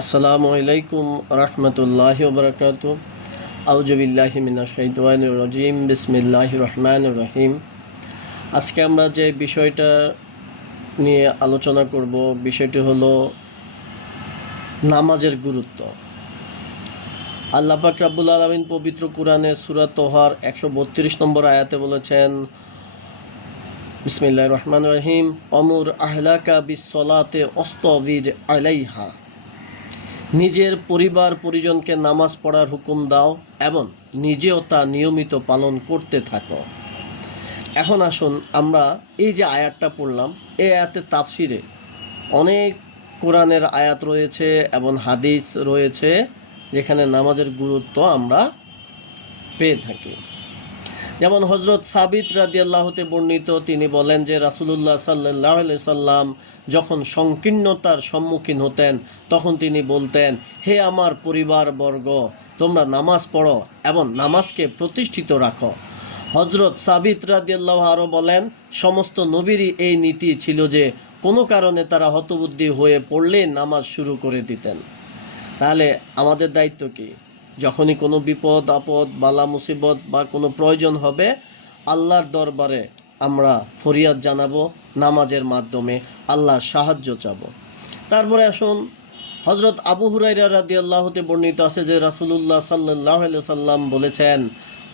আসসালামু আলাইকুম রহমতুল্লাহি ওয়া বারাকাতুহু। আউযু বিল্লাহি মিনাশ শাইতানির রাজিম। বিসমিল্লাহির রহমানির রহিম। আজকে আমরা যে বিষয়টা নিয়ে আলোচনা করব, বিষয়টি হলো নামাজের গুরুত্ব। আল্লাহ পাক রব্বুল আলামিন পবিত্র কোরআনে সূরা তোহার 132 নম্বর আয়াতে বলেছেন, বিসমিল্লাহির রহমানির রহিম, অমুর আহলাকা বিসসালাতে ওয়াসতাবির আলাইহা। নিজের পরিবার পরিজনকে নামাজ পড়ার হুকুম দাও এবং নিজেও তা নিয়মিত পালন করতে থাকো। এখন আসুন আমরা এই যে আয়াতটা পড়লাম, এই আয়াতের তাফসিরে অনেক কোরআনের আয়াত রয়েছে এবং হাদিস রয়েছে যেখানে নামাজের গুরুত্ব আমরা পেয়ে থাকি। যেমন হজরত সাবিত রাদিয়াল্লাহুতে বর্ণিত, তিনি বলেন যে রাসূলুল্লাহ সাল্লাল্লাহু আলাইহি সাল্লাম যখন সংকীর্ণতার সম্মুখীন হতেন তখন তিনি বলতেন, হে আমার পরিবারবর্গ, তোমরা নামাজ পড়ো এবং নামাজকে প্রতিষ্ঠিত রাখো। হজরত সাবিত রাদিয়াল্লাহু আরও বলেন, সমস্ত নবীরই এই নীতি ছিল যে কোনো কারণে তারা হতবুদ্ধি হয়ে পড়লে নামাজ শুরু করে দিতেন। তাহলে আমাদের দায়িত্ব কি? যখনই কোনো বিপদ আপদ বালা মুসিবত বা কোনো প্রয়োজন হবে, আল্লাহর দরবারে আমরা ফরিয়াদ জানাবো, নামাজের মাধ্যমে আল্লাহর সাহায্য চাবো। তারপরে আসুন, হজরত আবু হুরায়রা রাদিয়াল্লাহুতে বর্ণিত আছে যে রাসূলুল্লাহ সাল্লাল্লাহু আলাইহি সাল্লাম বলেছেন,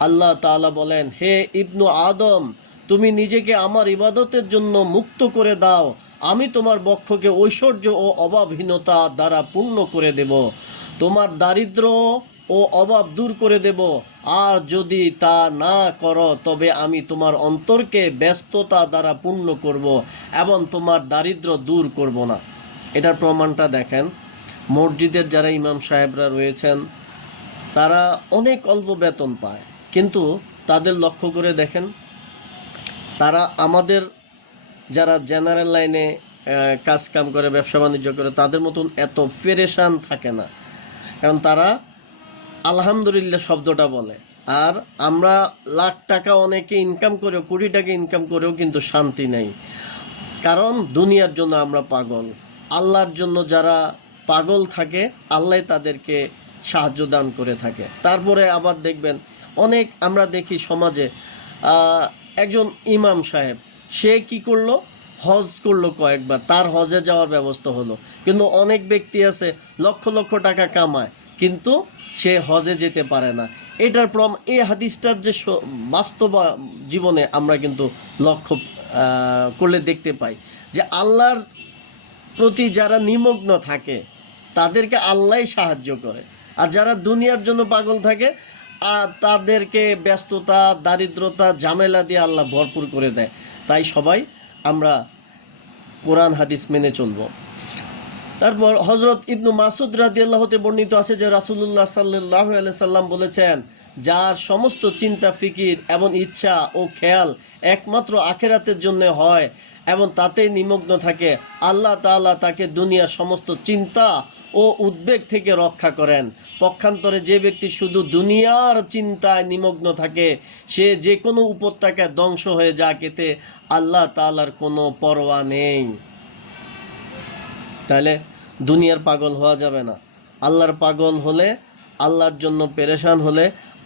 আল্লাহ তাআলা বলেন, হে ইবনু আদম, তুমি নিজেকে আমার ইবাদতের জন্য মুক্ত করে দাও, আমি তোমার বক্ষকে ঐশ্বর্য ও অভাবহীনতা দ্বারা পূর্ণ করে দেব, তোমার দারিদ্র ও অভাব দূর করে দেব, আর যদি তা না করো তবে আমি তোমার অন্তরকে ব্যস্ততা দ্বারা পূর্ণ করব এবং তোমার দারিদ্র দূর করব না। এটার প্রমাণটা দেখেন, মসজিদের যারা ইমাম সাহেবরা রয়েছেন তারা অনেক অল্প বেতন পায়, কিন্তু তাদের লক্ষ্য করে দেখেন, তারা আমাদের যারা জেনারেল লাইনে কাজ কাম করে, ব্যবসা বাণিজ্য করে, তাদের মতন এত পেরেশান থাকে না। কারণ তারা আলহামদুলিল্লাহ শব্দটা বলে। আর আমরা লাখ টাকা অনেকে ইনকাম করেও, কোটি টাকা ইনকাম করেও কিন্তু শান্তি নেই। কারণ দুনিয়ার জন্য আমরা পাগল। আল্লাহর জন্য যারা পাগল থাকে, আল্লাহ তাদেরকে সাহায্য দান করে থাকে। তারপরে আবার দেখবেন, অনেক আমরা দেখি সমাজে একজন ইমাম সাহেব, সে কি করলো, হজ করলো কয়েকবার, তার হজে যাওয়ার ব্যবস্থা হলো। কিন্তু অনেক ব্যক্তি আছে লক্ষ লক্ষ টাকা কামায়, কিন্তু সে হজে যেতে পারে না। এটার এই হাদিসটার যে বাস্তব জীবনে আমরা কিন্তু লক্ষ্য করলে দেখতে পাই যে আল্লাহর প্রতি যারা নিমগ্ন থাকে তাদেরকে আল্লাহই সাহায্য করে, আর যারা দুনিয়ার জন্য পাগল থাকে তাদেরকে ব্যস্ততা, দারিদ্রতা, ঝামেলা দিয়ে আল্লাহ ভরপুর করে দেয়। তাই সবাই আমরা কোরআন হাদিস মেনে চলব। তারপর হজরত ইবনু মাসুদ রাদিয়াল্লাহুতে বর্ণিত আছে যে রাসূলুল্লাহ সাল্লাল্লাহু আলাইহি সাল্লাম বলেছেন, যার সমস্ত চিন্তা ফিকির এবং ইচ্ছা ও খেয়াল একমাত্র আখিরাতের জন্য হয় এবং তাতেই নিমগ্ন থাকে, আল্লাহ তাআলা তাকে দুনিয়ার সমস্ত চিন্তা ও উদ্বেগ থেকে রক্ষা করেন। পক্ষান্তরে যে ব্যক্তি শুধু দুনিয়ার চিন্তায় নিমগ্ন থাকে, সে যে কোনো উপত্যকায় ধ্বংস হয়ে যাক, এতে আল্লাহ তাআলার কোনো পরোয়া নেই। তাহলে দুনিয়ার পাগল হওয়া যাবে না। আল্লাহর পাগল হলে, আল্লাহর জন্য পেরেশান হলে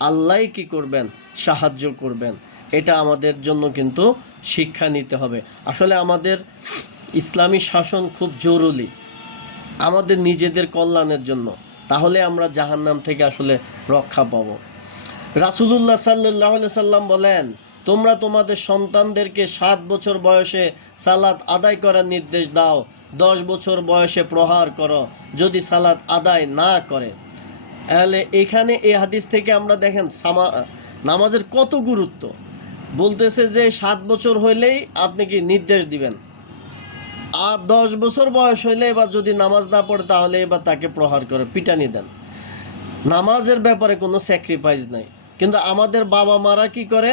আল্লাহই কি করবেন? সাহায্য করবেন। এটা আমাদের জন্য কিন্তু শিক্ষা নিতে হবে। আসলে আমাদের ইসলামী শাসন খুব জরুরি আমাদের নিজেদের কল্যাণের জন্য, তাহলে আমরা জাহান্নাম থেকে আসলে রক্ষা পাব। রাসূলুল্লাহ সাল্লাল্লাহু আলাইহি সাল্লাম বলেন, তোমরা তোমাদের সন্তানদেরকে 7 বছর বয়সে সালাত আদায় করার নির্দেশ দাও, 10 বছর বয়সে প্রহার করো যদি সালাত আদায় না করে। তাহলে এখানে এই হাদিস থেকে আমরা দেখেন নামাজের কত গুরুত্ব। বলতেছে যে 7 বছর হইলেই আপনি কি নির্দেশ দিবেন, আর 10 বছর বয়স হইলে এবার যদি নামাজ না পড়ে তাহলে এবার তাকে প্রহার করে, পিটানি দেন। নামাজের ব্যাপারে কোনো স্যাক্রিফাইস নাই। কিন্তু আমাদের বাবা মারা কি করে,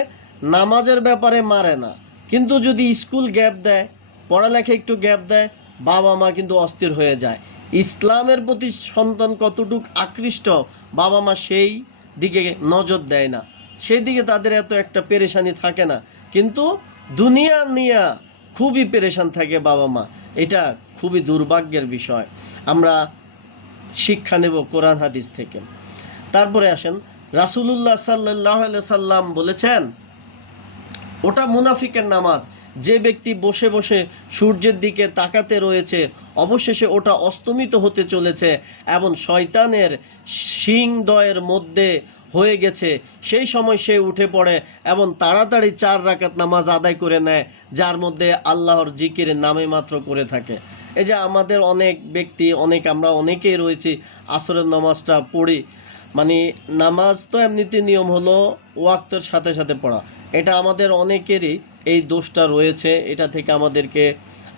নামাজের ব্যাপারে মারে না, কিন্তু যদি স্কুল গ্যাপ দেয়, পড়ালেখা একটু গ্যাপ দেয়, বাবা মা কিন্তু অস্থির হয়ে যায়। ইসলামের প্রতি সন্তান কতটুক আকৃষ্ট, বাবা মা সেই দিকে নজর দেয় না, সেই দিকে তাদের এত একটা পেরেশানি থাকে না। কিন্তু দুনিয়া নিয়ে খুবই পেরেশান থাকে বাবা মা। এটা খুবই দুর্ভাগ্যের বিষয়। আমরা শিক্ষা নেব কোরআন হাদিস থেকে। তারপরে আসেন, রাসূলুল্লাহ সাল্লাল্লাহু আলাইহি সাল্লাম বলেছেন ওটা মুনাফিকের নামাজ। যে ব্যক্তি বসে বসে সূর্যের দিকে তাকাতে রয়েছে, অবশেষে ওটা অস্তমিত হতে চলেছে এবং শয়তানের শিংদ্বয়ের মধ্যে হয়ে গেছে, সেই সময় সে উঠে পড়ে এবং তাড়াতাড়ি 4 রাকাত নামাজ আদায় করে নেয়, যার মধ্যে আল্লাহর জিকির নামে মাত্র করে থাকে। এই যে আমাদের অনেক ব্যক্তি, আমরা অনেকেই রয়েছি আসরের নামাজটা পড়ি, মানে নামাজ তো এমনিতে নিয়ম হলো ওয়াক্তের সাথে সাথে পড়া, এটা আমাদের অনেকেরই এই দোষটা রয়েছে। এটা থেকে আমাদেরকে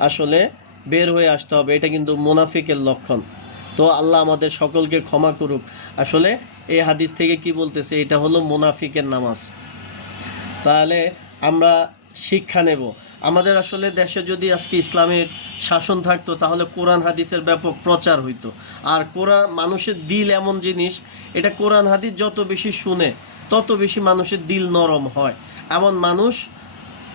আসলে বের হয়ে আসতে হবে, এটা কিন্তু মুনাফিকের লক্ষণ। তো আল্লাহ আমাদের সকলকে ক্ষমা করুক। আসলে এই হাদিস থেকে কি বলতেছে, এটা হলো মুনাফিকের নামাজ। তাহলে আমরা শিক্ষা নেব। আমাদের আসলে দেশে যদি আজকে ইসলামের শাসন থাকতো, তাহলে কোরআন হাদিসের ব্যাপক প্রচার হইতো। আর কোরআন, মানুষের দিল এমন জিনিস, এটা কোরআন হাদিস যত বেশি শুনে তত বেশি মানুষের দিল নরম হয়, এমন মানুষ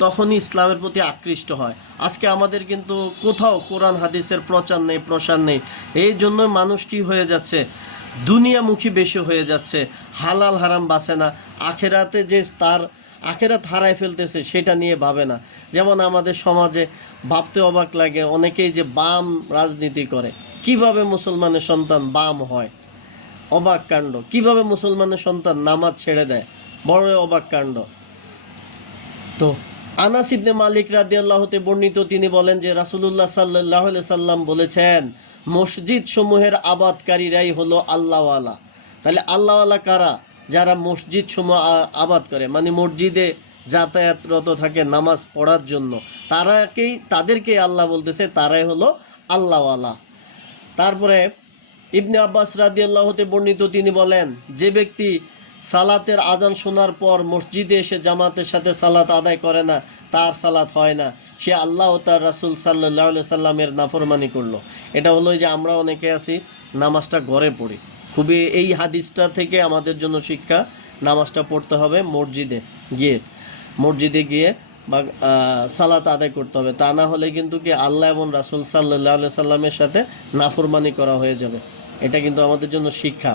তখনই ইসলামের প্রতি আকৃষ্ট হয়। আজকে আমাদের কিন্তু কোথাও কোরআন হাদিসের প্রচার নেই, প্রসার নেই। এই জন্য মানুষ কি হয়ে যাচ্ছে, দুনিয়ামুখী বেশি হয়ে যাচ্ছে, হালাল হারাম বাঁচে না, আখেরাতে যে তার আখেরাত হারায় ফেলতেছে সেটা নিয়ে ভাবে না। যেমন আমাদের সমাজে ভাবতে অবাক লাগে, অনেকেই যে বাম রাজনীতি করে, কিভাবে মুসলমানের সন্তান বাম হয়, অবাক কাণ্ড। কিভাবে মুসলমানের সন্তান নামাজ ছেড়ে দেয়, বড় অবাক কাণ্ড। তো আনাস ইবনে মালিক রাদিয়াল্লাহু তে বর্ণিত, তিনি বলেন যে রাসূলুল্লাহ সাল্লাল্লাহু আলাইহি সাল্লাম বলেছেন, মসজিদ সমূহের আবাদকারীরাই হলো আল্লাহওয়ালা। তাহলে আল্লাহওয়ালা কারা? যারা মসজিদ সমূহ আবাদ করে, মানে মসজিদে যাতায়াতরত থাকে নামাজ পড়ার জন্য, তাদেরকে আল্লাহ বলতেছে, তারাই হলো আল্লাহওয়ালা। তারপরে ইবনে আব্বাস রাদিয়াল্লাহু তে বর্ণিত, তিনি বলেন, যে ব্যক্তি সালাতের আজান শোনার পর মসজিদে এসে জামাতের সাথে সালাত আদায় করে না, তার সালাত হয় না, সে আল্লাহ ও তার রাসূল সাল্লাল্লাহু আলাইহি সাল্লামের নাফরমানি করলো। এটা হলো যে আমরা অনেকে আছি নামাজটা ঘরে পড়ি, খুবই এই হাদিসটা থেকে আমাদের জন্য শিক্ষা, নামাজটা পড়তে হবে মসজিদে গিয়ে বা সালাত আদায় করতে হবে। তা না হলে কিন্তু কি আল্লাহ এবং রাসূল সাল্লাল্লাহু আলাইহি সাল্লামের সাথে নাফরমানি করা হয়ে যাবে। এটা কিন্তু আমাদের জন্য শিক্ষা।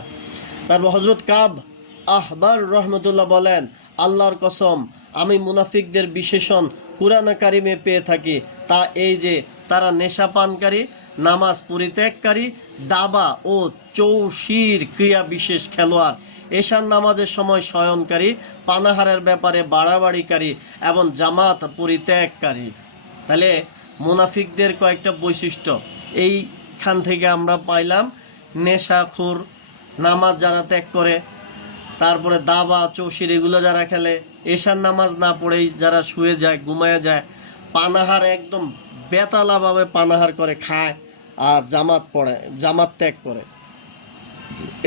তারপর হযরত কাব আহবার রহমতুল্লাহ বলেন, আল্লাহর কসম, আমি মুনাফিকদের বিশেষণ কুরআনে কারিমে পেয়ে থাকি, তা এই যে তারা নেশা পানকারী, নামাজ পরিত্যাগকারী, দাবা ও চৌশির ক্রিয়া বিশেষ খেলোয়াড়, এশার নামাজের সময় শয়নকারী, পানাহারের ব্যাপারে বাড়াবাড়িকারী এবং জামাত পরিত্যাগকারী। তাহলে মুনাফিকদের কয়েকটা বৈশিষ্ট্য এইখান থেকে আমরা পাইলাম। নেশাখোর, নামাজ যারা ত্যাগ করে, তারপরে দাবা চৌশির এগুলো যারা খেলে, এশার নামাজ না পড়েই যারা শুয়ে যায়, ঘুমায় যায়, পানাহার একদম বেতালাভাবে পানাহার করে খায়, আর জামাত ত্যাগ করে,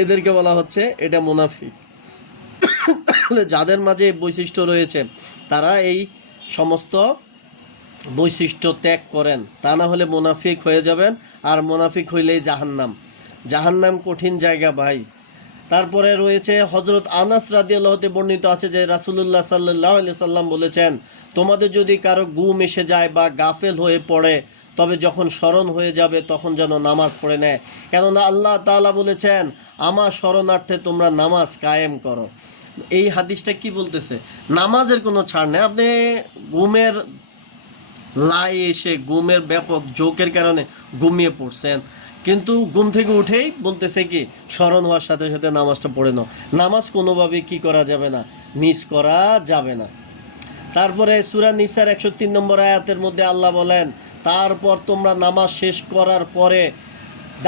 এদেরকে বলা হচ্ছে এটা মুনাফিক। যাদের মাঝে এই বৈশিষ্ট্য রয়েছে তারা এই সমস্ত বৈশিষ্ট্য ত্যাগ করেন, তা না হলে মুনাফিক হয়ে যাবেন। আর মুনাফিক হইলেই জাহান্নাম কঠিন জায়গা ভাই। তারপরে রয়েছে হযরত আনাস রাদিয়াল্লাহু তে বর্ণিত আছে যে রাসূলুল্লাহ সাল্লাল্লাহু আলাইহি সাল্লাম বলেছেন, তোমাদের যদি কারো ঘুম এসে যায় বা গাফেল হয়ে পড়ে, তবে যখন স্মরণ হয়ে যাবে তখন যেন নামাজ পড়ে নেয়, কেননা আল্লাহ তাআলা বলেছেন, আমার স্মরণার্থে তোমরা নামাজ কায়েম করো। এই হাদিসটা কি বলতেছে, নামাজের কোনো ছাড় নেই। আপনি ঘুমের লাই এসে, ঘুমের ব্যাপক ঝোঁকের কারণে ঘুমিয়ে পড়ছেন, কিন্তু ঘুম থেকে উঠেই বলতেছে কি, স্মরণ হওয়ার সাথে সাথে নামাজটা পড়ে নাও। নামাজ কোনোভাবেই কি করা যাবে না, মিস করা যাবে না। তারপরে সূরা নিসার 103 নম্বর আয়াতের মধ্যে আল্লাহ বলেন, তারপর তোমরা নামাজ শেষ করার পরে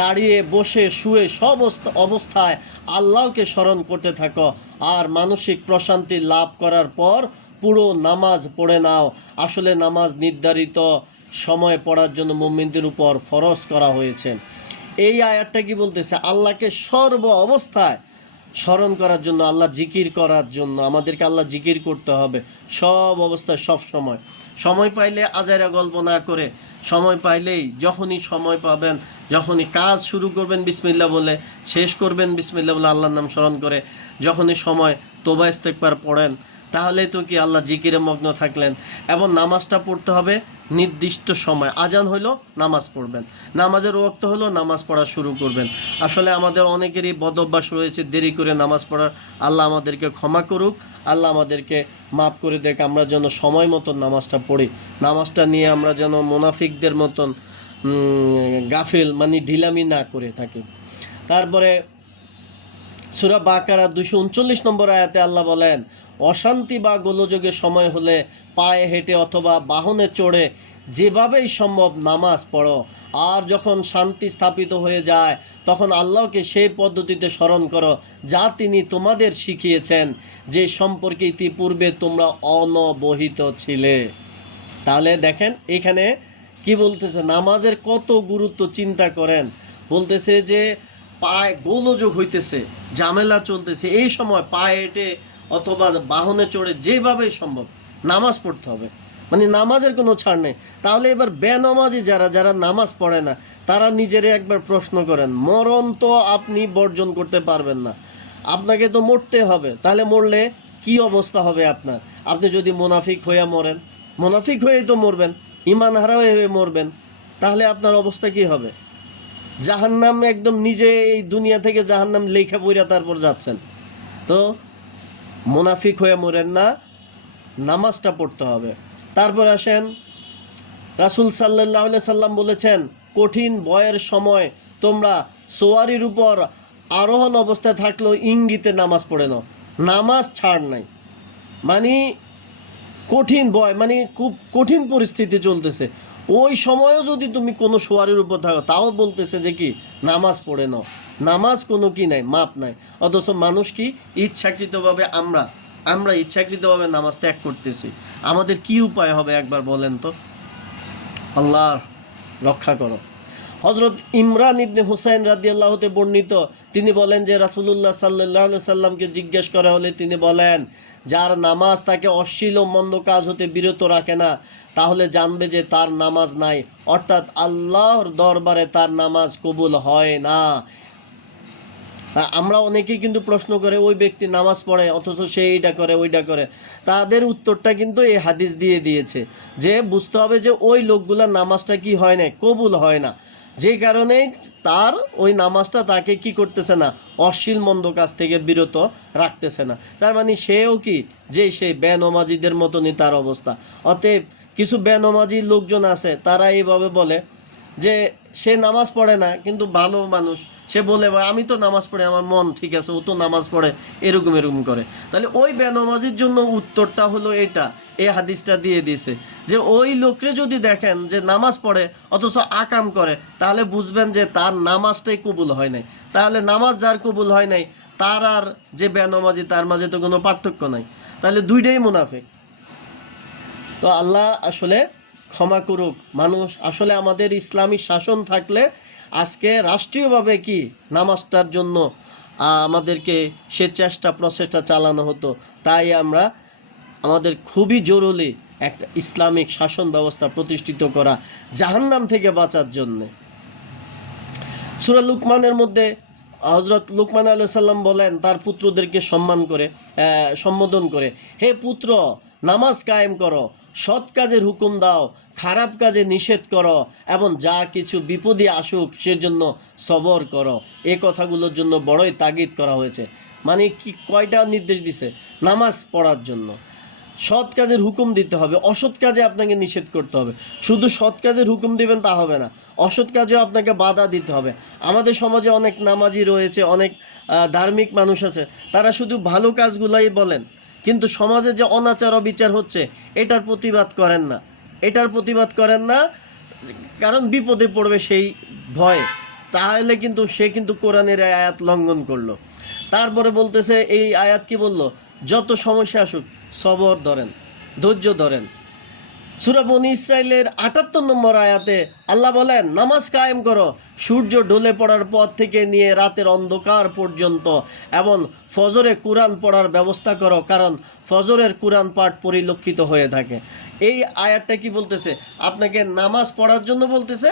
দাঁড়িয়ে, বসে, শুয়ে সব অবস্থায় আল্লাহকে স্মরণ করতে থাকো, আর মানসিক প্রশান্তি লাভ করার পর পুরো নামাজ পড়ে নাও। আসলে নামাজ নির্ধারিত সময় পড়ার জন্য মুমিনদের উপর ফরজ করা হয়েছে। এই আয়াতটা কি বলতেছে, আল্লাহকে সর্ব অবস্থায় স্মরণ করার জন্য, আল্লাহ জিকির করার জন্য আমাদেরকে আল্লাহ জিকির করতে হবে সব অবস্থায়, সব সময়। সময় পাইলে আজাইরা গল্প না করে, সময় পাইলেই, যখনই সময় পাবেন, যখনই কাজ শুরু করবেন বিসমিল্লাহ বলে, শেষ করবেন বিসমিল্লাহ বলে, আল্লাহর নাম স্মরণ করে, যখনই সময় তওবা ইস্তেগফার পড়েন, তাহলে তো কি আল্লাহ জিকিরে মগ্ন থাকলেন। এবং নামাজটা পড়তে হবে নির্দিষ্ট সময় আজান হলো নামাজ পড়বেন, নামাজের ওয়াক্ত হলো নামাজ পড়া শুরু করবেন। আসলে আমাদের অনেকেরই বদ অভ্যাস রয়েছে দেরি করে নামাজ পড়ার। আল্লাহ আমাদেরকে ক্ষমা করুক, আল্লাহ আমাদেরকে মাফ করে দেখ, আমরা যেন সময় মতন নামাজটা পড়ি। নামাজটা নিয়ে আমরা যেন মুনাফিকদের মতন গাফিল মানে ঢিলামি না করে থাকি। তারপরে সূরা বাকারা 239 নম্বর আয়াতে আল্লাহ বলেন, অশান্তি বা গোলযোগের সময় হলে পায়ে হেঁটে অথবা বাহনে চড়ে যেভাবেই সম্ভব নামাজ পড়ো, আর যখন শান্তি স্থাপিত হয়ে যায় তখন আল্লাহকে সেই পদ্ধতিতে স্মরণ করো যা তিনি তোমাদের শিখিয়েছেন, যে সম্পর্কে ইতিপূর্বে তোমরা অনবহিত ছিলে। তাহলে দেখেন এখানে কি বলতেছে, নামাজের কত গুরুত্ব চিন্তা করেন। বলতেছে যে পায়ে গোলযোগ হইতেছে, ঝামেলা চলতেছে, এই সময় পায়ে হেঁটে অথবা বাহনে চড়ে যেভাবেই সম্ভব নামাজ পড়তে হবে, মানে নামাজের কোনো ছাড় নেই। তাহলে এবার বেনামাজি যারা যারা নামাজ পড়ে না তারা নিজেরে একবার প্রশ্ন করেন, মরণ তো আপনি বর্জন করতে পারবেন না, আপনাকে তো মরতে হবে। তাহলে মরলে কি অবস্থা হবে আপনার? আপনি যদি মুনাফিক হয়ে মরেন, মুনাফিক হয়েই তো মরবেন, ইমান হারা হয়ে মরবেন, তাহলে আপনার অবস্থা কি হবে? জাহান্নাম, একদম নিজে এই দুনিয়া থেকে জাহান্নাম লেখা বইরা তারপর যাচ্ছেন। তো মুনাফিক হয়ে মরেন না, নামাজটা পড়তে হবে। তারপর আসেন, রাসূল সাল্লাল্লাহু আলাইহি সাল্লাম বলেছেন, কঠিন ভয়ের সময় তোমরা সোয়ারির উপর আরোহণ অবস্থায় থাকলেও ইঙ্গিতে নামাজ পড়ে নাও। নামাজ ছাড় নাই, মানে কঠিন ভয়, মানে খুব কঠিন পরিস্থিতি চলতেছে, ওই সময়ও যদি তুমি কোনো সোয়ারির উপর থাকো তাও বলতেছে যে কি নামাজ পড়ে নাও। নামাজ কোনো কি নাই, মাপ নাই। অথচ মানুষ কি ইচ্ছাকৃতভাবে আমরা ইচ্ছাকৃতভাবে নামাজ ত্যাগ করতেছি। আমাদের কি উপায় হবে একবার বলেন তো? আল্লাহ রক্ষা করো। হযরত ইমরান ইবনে হুসাইন রাদিয়াল্লাহু হতে বর্ণিত, তিনি বলেন যে রাসূলুল্লাহ সাল্লাল্লাহু আলাইহি সাল্লামকে জিজ্ঞেস করা হলে তিনি বলেন, যার নামাজ তাকে অশ্লীল ও মন্দ কাজ হতে বিরত রাখে না তাহলে জানবে যে তার নামাজ নাই, অর্থাৎ আল্লাহর দরবারে তার নামাজ কবুল হয় না। আমরা অনেকেই কিন্তু প্রশ্ন করে, ওই ব্যক্তি নামাজ পড়ে অথচ সে এইটা করে ওইটা করে। তাদের উত্তরটা কিন্তু এই হাদিস দিয়ে দিয়েছে, যে বুঝতে হবে যে ওই লোকগুলার নামাজটা কি হয় না, কবুল হয় না, যে কারণে তার ওই নামাজটা তাকে কি করতেছে না, অশ্লীল মন্দ কাজ থেকে বিরত রাখতেছে না। তার মানে সেও কি, যে সেই বেনমাজিদের মতনই তার অবস্থা। অতএব কিছু বেনমাজি লোকজন আছে, তারা এইভাবে বলে যে সে নামাজ পড়ে না কিন্তু ভালো মানুষ, সে বলে ভাই আমি তো নামাজ পড়ে, আমার মন ঠিক আছে, ও তো নামাজ পড়ে, এরকম এরকম করে। তাহলে ওই বেনামাজির জন্য উত্তরটা হলো এটা, এই হাদিসটা দিয়ে দিয়েছে যে ওই লোকরে যদি দেখেন যে নামাজ পড়ে অথচ আকাম করে, তাহলে বুঝবেন যে তার নামাজটাই কবুল হয় নাই। তাহলে নামাজ যার কবুল হয় নাই তার আর যে বেনামাজি তার মাঝে তো কোনো পার্থক্য নাই, তাহলে দুইটাই মুনাফিক। তো আল্লাহ আসলে ক্ষমা করুক। মানুষ আসলে, আমাদের ইসলামী শাসন থাকলে আজকে রাষ্ট্রীয়ভাবে কি নামাজটার জন্য আমাদেরকে সে প্রচেষ্টা চালানো হতো। তাই আমাদের খুবই জরুরি একটা ইসলামিক শাসন ব্যবস্থা প্রতিষ্ঠিত করা জাহান্নাম থেকে বাঁচার জন্যে। সূরা লুকমানের মধ্যে হযরত লুকমান আলাইহিস সালাম বলেন তার পুত্রদেরকে সম্বোধন করে, হে পুত্র, নামাজ কায়েম করো, সৎ কাজের হুকুম দাও, খারাপ কাজে নিষেধ করো, এবং যা কিছু বিপদে আসুক সেজন্য সবর করো। এই কথাগুলোর জন্য বড়ই তাগিদ করা হয়েছে। মানে কি, কয়টা নির্দেশ দিছে? নামাজ পড়ার জন্য, সৎ কাজের হুকুম দিতে হবে, অসৎ কাজে আপনাকে নিষেধ করতে হবে। শুধু সৎ কাজের হুকুম দিবেন তা হবে না, অসৎ কাজেও আপনাকে বাধা দিতে হবে। আমাদের সমাজে অনেক নামাজি রয়েছে, অনেক ধার্মিক মানুষ আছে, তারা শুধু ভালো কাজগুলাই বলেন, কিন্তু সমাজে যে অনাচার অবিচার হচ্ছে এটার প্রতিবাদ করেন না, কারণ বিপদে পড়বে সেই ভয়ে। তাহলে কিন্তু সে কিন্তু কোরআনের আয়াত লঙ্ঘন করলো। তারপরে বলতেছে, এই আয়াত কি বললো? যত সমস্যা আসুক সবর ধরেন, ধৈর্য ধরেন। সূরা বনী ইসরাইলের ৭৮ নম্বর আয়াতে আল্লাহ বলেন, নামাজ কায়েম করো সূর্য ঢলে পড়ার পর থেকে নিয়ে রাতের অন্ধকার পর্যন্ত, এবং ফজরে কুরআন পড়ার ব্যবস্থা করো, কারণ ফজরের কুরআন পাঠ পরিলক্ষিত হয়ে থাকে। এই আয়াতটা কি বলতেছে? আপনাকে নামাজ পড়ার জন্য বলতেছে,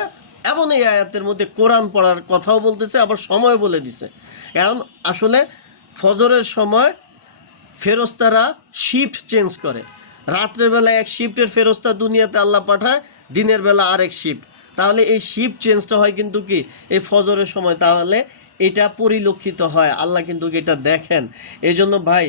এবং এই আয়াতের মধ্যে কোরআন পড়ার কথাও বলতেছে, আবার সময় বলে দিছে। কারণ আসলে ফজরের সময় ফেরেশতারা শিফট চেঞ্জ করে, রাত্রের বেলায় এক শিফটের ফেরেশতা দুনিয়াতে আল্লাহ পাঠায়, দিনের বেলা আরেক শিফট, তাহলে এই শিফট চেঞ্জটা হয় কিন্তু কি এই ফজরের সময়, তাহলে এটা পরিলক্ষিত হয়, আল্লাহ কিন্তু এটা দেখেন। এই জন্য ভাই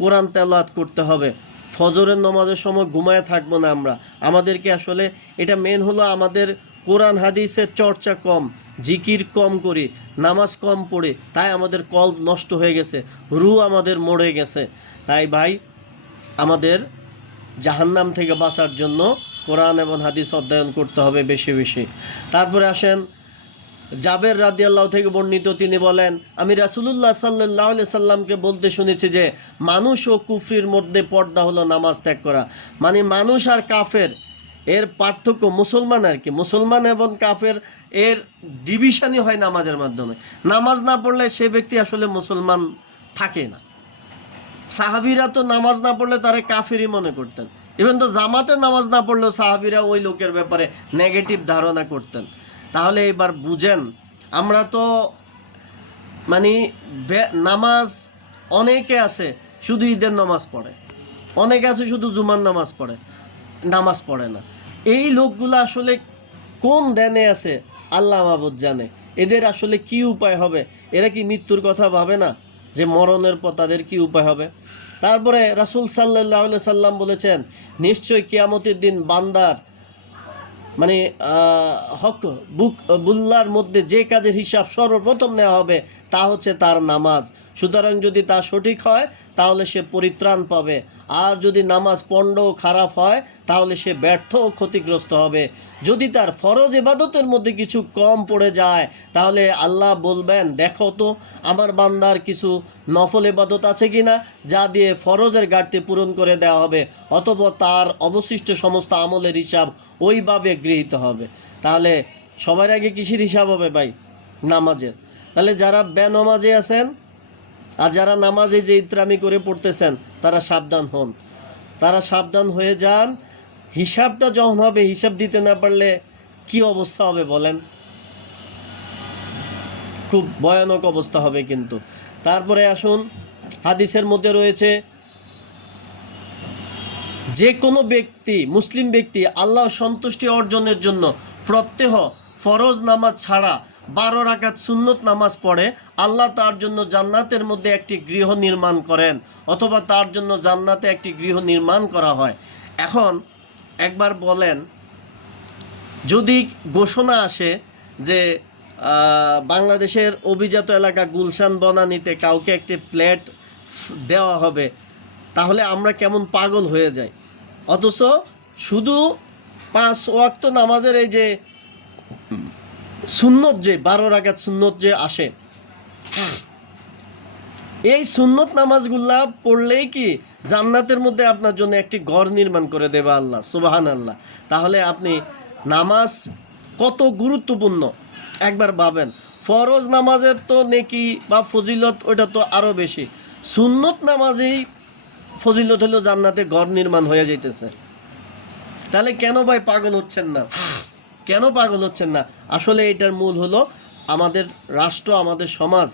কোরআন তেলাওয়াত করতে হবে, ফজরের নামাজের সময় ঘুমায় থাকবো না আমরা। আমাদেরকে আসলে এটা মেন হলো আমাদের কোরআন হাদিসের চর্চা কম, জিকির কম করি, নামাজ কম পড়ি, তাই আমাদের কল্ব নষ্ট হয়ে গেছে, রু আমাদের মরে গেছে। তাই ভাই আমাদের জাহান্নাম থেকে বাঁচার জন্য কোরআন এবং হাদিস অধ্যয়ন করতে হবে বেশি বেশি। তারপরে আসেন জাবের রাদিয়াল্লাহু থেকে বর্ণিত, তিনি বলেন আমি রাসূলুল্লাহ সাল্লাল্লাহু আলাইহি সাল্লামকে বলতে শুনেছি যে মানুষ ও কুফরির মধ্যে পর্দা হলো নামাজ ত্যাগ করা। মানে মানুষ আর কাফের এর পার্থক্য, মুসলমান আর কি, মুসলমান এবং কাফের এর ডিভিশনই হয় নামাজের মাধ্যমে। নামাজ না পড়লে সে ব্যক্তি আসলে মুসলমান থাকে না। সাহাবীরা তো নামাজ না পড়লে তারা কাফেরই মনে করতেন, ইভেন তো জামাতে নামাজ না পড়লেও সাহাবীরা ওই লোকের ব্যাপারে নেগেটিভ ধারণা করতেন। তাহলে এবার বুঝেন, আমরা তো মানে নামাজ অনেকে আছে শুধু ঈদের নামাজ পড়ে, অনেকে আছে শুধু জুমার নামাজ পড়ে, নামাজ পড়ে না। এই লোকগুলো আসলে কোন ধ্যানে আছে আল্লাহ মাবুদ জানে। এদের আসলে কি উপায় হবে? এরা কি মৃত্যুর কথা ভাবে না যে মরণের পর তাদের কি উপায় হবে? তারপরে রাসূল সাল্লাল্লাহু আলাইহি সাল্লাম বলেছেন নিশ্চয় কিয়ামতের দিন বান্দার মানে হক বুল্লার মধ্যে যে কাজের হিসাব সর্বপ্রথম নেওয়া হবে তা হচ্ছে তার নামাজ। সুতরাং যদি তা সঠিক হয় তাহলে সে পরিত্রাণ পাবে, আর যদি নামাজ পণ্ড খারাপ হয় তাহলে সে ব্যর্থ ও ক্ষতিগ্রস্ত হবে। যদি তার ফরজ ইবাদতের মধ্যে কিছু কম পড়ে যায় তাহলে আল্লাহ বলবেন দেখো তো আমার বান্দার কিছু নফল ইবাদত আছে কিনা যা দিয়ে ফরজের ঘাটতি পূরণ করে দেওয়া হবে, অতঃপর তার অবশিষ্ট সমস্ত আমলের হিসাব ওইভাবে গৃহীত হবে। তাহলে সবার আগে কিসের হিসাব হবে ভাই? নামাজের। তাহলে যারা বেনামাজি আছেন আর যারা নামাজে যে ইতরামি করে পড়তেছেন তারা সাবধান হন, তারা সাবধান হয়ে যান। হিসাবটা যখন হবে, হিসাব দিতে না পারলে কি অবস্থা হবে বলেন? খুব ভয়ানক অবস্থা হবে কিন্তু। তারপরে আসুন, হাদিসের মধ্যে রয়েছে যে কোনো ব্যক্তি, মুসলিম ব্যক্তি আল্লাহ সন্তুষ্টি অর্জনের জন্য প্রত্যহ ফরজ নামাজ ছাড়া 12 রাকাত সুন্নত নামাজ পড়ে, আল্লাহ তার জন্য জান্নাতের মধ্যে একটি গৃহ নির্মাণ করেন, অথবা তার জন্য জান্নাতে একটি গৃহ নির্মাণ করা হয়। এখন একবার বলেন, যদি ঘোষণা আসে যে বাংলাদেশের অভিজাত এলাকা গুলশান বনানীতে কাউকে একটি ফ্ল্যাট দেওয়া হবে, তাহলে আমরা কেমন পাগল হয়ে যাই। অথচ শুধু 5 ওয়াক্ত নামাজের এই যে সুন্নত, যে 12 রাকাত সুন্নত যে আসে, এই সুন্নত নামাজগুলা পড়লেই কি জান্নাতের মধ্যে আপনার জন্য একটি ঘর নির্মাণ করে দেবে আল্লাহ, সুবহানাল্লাহ। তাহলে আপনি নামাজ কত গুরুত্বপূর্ণ একবার ভাবেন। ফরজ নামাজের তো নেকি বা ফজিলত ওইটা তো আরও বেশি, সুন্নত নামাজেই ফজিলত হলো জান্নাতে ঘর নির্মাণ হয়ে যাইতেছে। তাহলে কেন ভাই পাগল হচ্ছেন না? কেন পাগল হচ্ছেন না? আসলে এটার মূল হলো আমাদের রাষ্ট্র, আমাদের সমাজ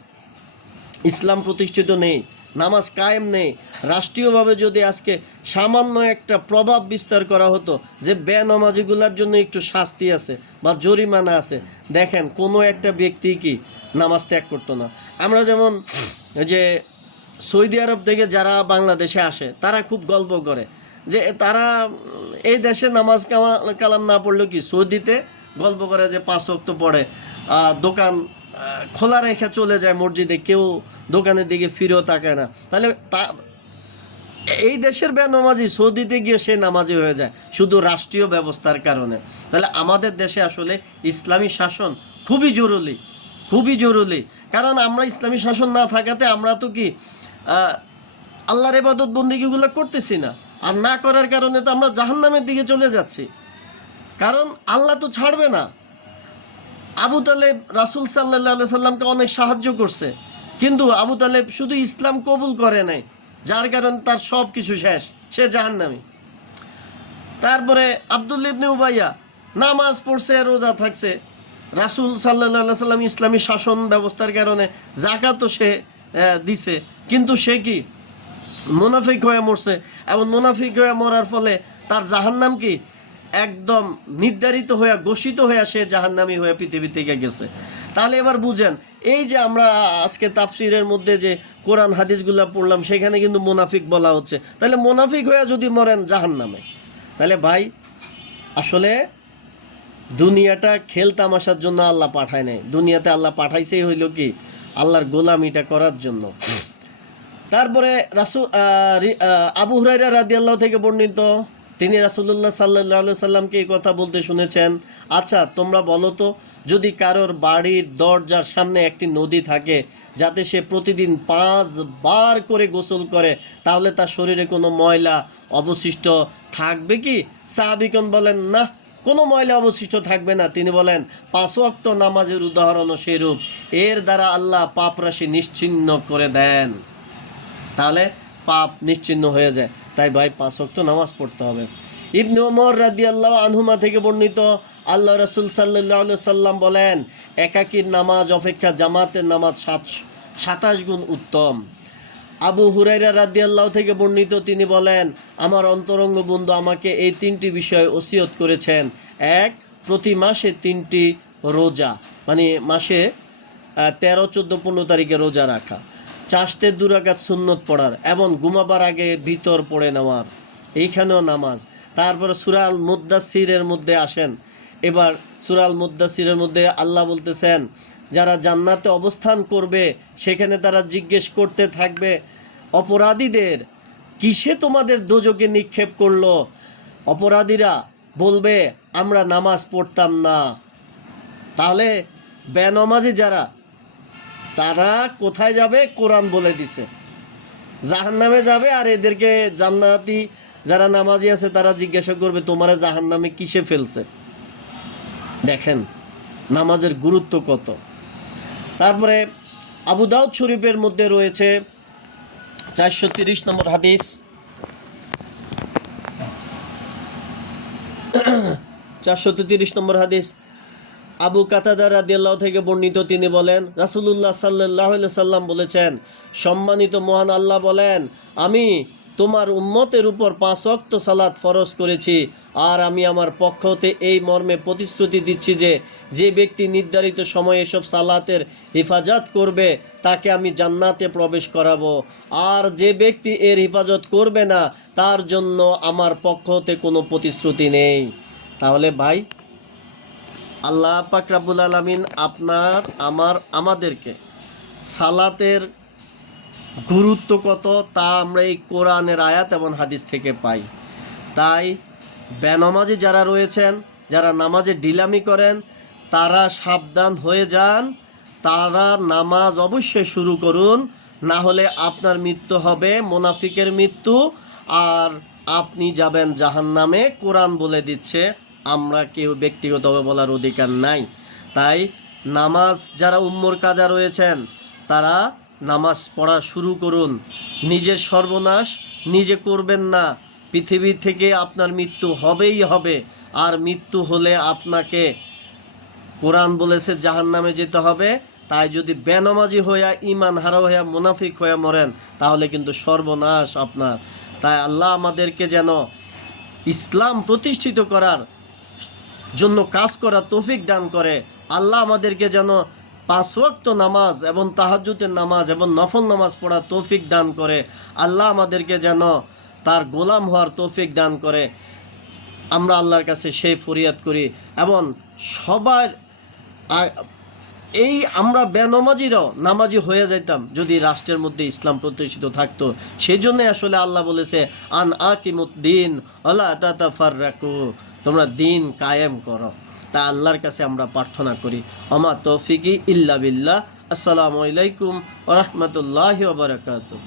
ইসলাম প্রতিষ্ঠিত নেই, নামাজ কায়েম নেই। রাষ্ট্রীয়ভাবে যদি আজকে সামান্য একটা প্রভাব বিস্তার করা হতো যে বেনামাজিগুলার জন্য একটু শাস্তি আছে বা জরিমানা আছে, দেখেন কোনো একটা ব্যক্তি কি নামাজ ত্যাগ করতো না। আমরা যেমন যে সৌদি আরব থেকে যারা বাংলাদেশে আসে তারা খুব গল্প করে যে তারা এই দেশে নামাজ কালাম না পড়লেও কি সৌদিতে গল্প করে যে 5 ওয়াক্ত পড়ে, দোকান খোলা রেখে চলে যায় মসজিদে, কেউ দোকানের দিকে ফিরেও তাকায় না। তাহলে এই দেশের বেনামাজি সৌদিতে গিয়ে সে নামাজি হয়ে যায় শুধু রাষ্ট্রীয় ব্যবস্থার কারণে। তাহলে আমাদের দেশে আসলে ইসলামী শাসন খুবই জরুরি, খুবই জরুরি। কারণ আমরা ইসলামী শাসন না থাকাতে আমরা তো কি আল্লাহর ইবাদত বন্দেগীগুলো করতেছি না, আর না করার কারণে তো আমরা জাহান্নামের দিকে চলে যাচ্ছি। কারণ আল্লাহ তো ছাড়বে না। আবু তালেব রাসূল সাল্লাল্লাহু আলাইহি সাল্লামকে অনেক সাহায্য করছে, কিন্তু আবু তালেব শুধু ইসলাম কবুল করে নাই, যার কারণে তার সব কিছু শেষ, সে জাহান্নামী। তারপরে আব্দুল্লাহ ইবনে উবাইয়া নামাজ পড়ছে, রোজা থাকছে, রাসূল সাল্লাল্লাহু আলাইহি সাল্লাম ইসলামী শাসন ব্যবস্থার কারণে যাকাতও সে দিছে, কিন্তু সে কি মুনাফিক হয়ে মরছে, এবং মুনাফিক হয়ে মরার ফলে তার জাহান্নাম কি একদম নির্ধারিত হয়ে ঘোষিত হয়ে সে জাহান্নামী হয়ে পৃথিবী থেকে গেছে। তাহলে এবার বুঝেন, এই যে আমরা আজকে তাফসিরের মধ্যে যে কোরআন হাদিসগুলা পড়লাম সেখানে কিন্তু মুনাফিক বলা হচ্ছে। তাহলে মুনাফিক হয়ে যদি মরেন জাহান্নামে, তাহলে ভাই আসলে দুনিয়াটা খেল তামাশার জন্য আল্লাহ পাঠায় নাই। দুনিয়াতে আল্লাহ পাঠাইছেই হইল কি আল্লাহর গোলামিটা করার জন্য। তারপরে আবু হুরায়রা রাদিয়াল্লাহু থেকে বর্ণিত, তিনি রাসূলুল্লাহ সাল্লাল্লাহু আলাইহি সাল্লামকে এই কথা বলতে শুনেছেন, আচ্ছা তোমরা বলো তো, যদি কারোর বাড়ির দরজার সামনে একটি নদী থাকে যাতে সে প্রতিদিন 5 বার করে গোসল করে, তাহলে তার শরীরে কোনো ময়লা অবশিষ্ট থাকবে কি? সাহাবীগণ বলেন, না, কোনো ময়লা অবশিষ্ট থাকবে না। তিনি বলেন, 5 ওয়াক্ত নামাজের উদাহরণও সেরূপ, এর দ্বারা আল্লাহ পাপ রাশি নিশ্চিহ্ন করে দেন। তাহলে পাপ নিশ্চিহ্ন হয়ে যায়। তাই ভাই 5 ওয়াক্ত নামাজ পড়তে হবে। ইবনে ওমর রাদিয়াল্লাহু আনহুমা থেকে বর্ণিত, আল্লাহ রাসূল সাল্লাল্লাহু আলাইহি সাল্লাম বলেন, একাকীর নামাজ অপেক্ষা জামাতের নামাজ 27 গুণ উত্তম। আবু হুরায়রা রাদিয়াল্লাহু থেকে বর্ণিত, তিনি বলেন, আমার অন্তরঙ্গ বন্ধু আমাকে এই 3টি বিষয় ওসিয়ত করেছেন। 1, প্রতি মাসে 3টি রোজা, মানে মাসে 13, 14, 15 তারিখে রোজা রাখা, 2 রাকাত সুন্নত পড়ার এবং ঘুমাবার আগে ভিতর পড়ে নেওয়ার, এইখানেও নামাজ। তারপরে সূরা আল মুদ্দাসসিরের মধ্যে আসেন। এবার সূরা আল মুদ্দাসসিরের মধ্যে আল্লাহ বলতেছেন, যারা জান্নাতে অবস্থান করবে সেখানে তারা জিজ্ঞেস করতে থাকবে অপরাধীদের, কিসে তোমাদের দোজকে নিক্ষেপ করলো? অপরাধীরা বলবে, আমরা নামাজ পড়তাম না। তাহলে বেনামাজি যারা, তারা কোথায় যাবে? কোরআন বলে দিছে, জাহান্নামে যাবে। আর এদেরকে জান্নাতি যারা নামাজি আছে তারা জিজ্ঞাসা করবে, তোমারা জাহান্নামে কিসে ফেলছে? দেখেন নামাজের গুরুত্ব কত। তারপরে আবু দাউদ শরীফের মধ্যে রয়েছে 430 নম্বর হাদিস, 430 নম্বর হাদিস, আবু কাতাদা রাদিয়াল্লাহু থেকে বর্ণিত, তিনি বলেন, রাসূলুল্লাহ সাল্লাল্লাহু আলাইহি সাল্লাম বলেছেন, সম্মানিত মহান আল্লাহ বলেন, আমি তোমার উম্মতের উপর 5 ওয়াক্ত সালাত ফরজ করেছি, আর আমি আমার পক্ষ হতে এই মর্মে প্রতিশ্রুতি দিচ্ছি যে যে ব্যক্তি নির্ধারিত সময়ে এসব সালাতের হেফাজত করবে তাকে আমি জান্নাতে প্রবেশ করাবো, আর যে ব্যক্তি এর হেফাজত করবে না তার জন্য আমার পক্ষ হতে কোনো প্রতিশ্রুতি নেই। তাহলে ভাই আল্লাহ পাক রব্বুল আলামিন আপনার আমাদেরকে সালাতের গুরুত্ব কত তা আমরা এই কোরআনের আয়াত এবং হাদিস থেকে পাই। তাই বেনামাজি যারা রয়েছেন, যারা নামাজে ঢিলামি করেন, তারা সাবধান হয়ে যান, তারা নামাজ অবশ্যই শুরু করুন, না হলে আপনার মৃত্যু হবে মুনাফিকের মৃত্যু, আর আপনি যাবেন জাহান্নামে। কোরআন বলে দিচ্ছে, আমরা কেউ ব্যক্তিগতভাবে বলার অধিকার নাই। তাই নামাজ যারা উম্মর কাজা রয়েছেন তারা নামাজ পড়া শুরু করুন। নিজের সর্বনাশ নিজে করবেন না, পৃথিবী থেকে আপনার মৃত্যু হবেই হবে, আর মৃত্যু হলে আপনাকে কোরআন বলেছে জাহান্নামে যেতে হবে। তাই যদি বেনামাজি হইয়া ঈমান হারা হইয়া মুনাফিক হইয়া মরেন তাহলে কিন্তু সর্বনাশ আপনার। তাই আল্লাহ আমাদেরকে যেন ইসলাম প্রতিষ্ঠিত করার জন্য কাজ করা তৌফিক দান করে। আল্লাহ আমাদেরকে যেন 5 ওয়াক্ত নামাজ এবং তাহাজ্জুদের নামাজ এবং নফল নামাজ পড়ার তৌফিক দান করে। আল্লাহ আমাদেরকে যেন তার গোলাম হওয়ার তৌফিক দান করে। আমরা আল্লাহর কাছে সেই ফরিয়াদ করি। এবং সবার এই আমরা বেনামাজিরাও নামাজি হয়ে যাইতাম যদি রাষ্ট্রের মধ্যে ইসলাম প্রতিষ্ঠিত থাকতো। সেই জন্য আসলে আল্লাহ বলেছে, আন আকিমুদ্দিন ওয়ালা তাতাফাররাকু, তোমরা দিন কায়েম করো। তা আল্লাহর কাছে আমরা প্রার্থনা করি। আমা তৌফিকি ইল্লা বিল্লাহ। আসসালামু আলাইকুম ওয়া রাহমাতুল্লাহি ওয়া বারাকাতুহু।